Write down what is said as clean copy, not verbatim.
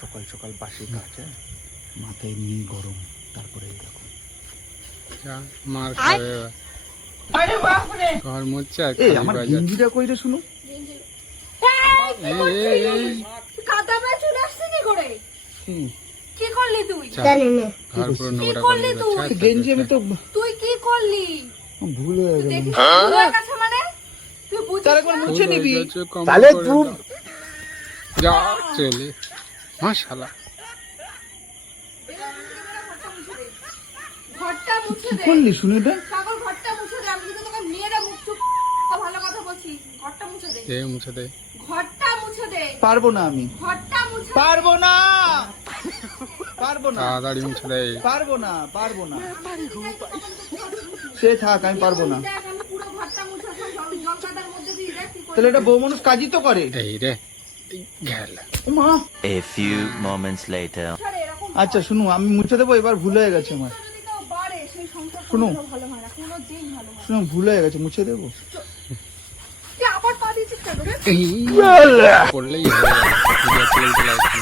সকাল সকাল বাসি কাজ, মাথায় এমনি গরম, তারপরে এরকম মার খাবে ঘর মুচ্ছে আর এই আমার গেঞ্জিটা কই রে শুনো কি করলি তুই? ঘর পুরো নোংরা করলি তুই? গেঞ্জি আমি তো তুই কি করলি? ভুল হয়ে গেল তোর কাছে মানে তুই বুঝিস তাহলে না? মুছে নিবি তাহলে তাহলে তুই যা চলে মাশাআল্লাহ ঘরটা মুছে কি দে। করলি শুনি রে সাগর ঘরটা মুছে দে। আমি কিন্তু তোকে মেয়েরা মুখ চুপ ভালো কথা বলছি। ঘরটা মুছে দে। দে মুছে দে ঘরটা মুছে দে। পারবো না আমি ঘরটা মুছে দে। পারবো না পারবো না তাড়াতাড়ি মুছে দে পারবো না পারবো না সে থাক আমি পারবো না দেখ আমি পুরো ঘরটা মুছে জল কাদার মধ্যে দিয়ে দেখ কি তাহলে এটা বউ মানুষ কাজই তো করে এই রে গেল ও মা A few moments later. করে এরকম আচ্ছা শুনু আমি মুছে দেবো এবার ভুল হয়ে গেছে আমার যদি কেউ বাড়ে সেই সংসার শোনো। ভালো হয় না কোনো দিন ভালো হয় না। শুনো ভুল হয়ে গেছে মুছে দেবো তুই আবার পা দিয়েছিস কেন রে? পড়লেই হবে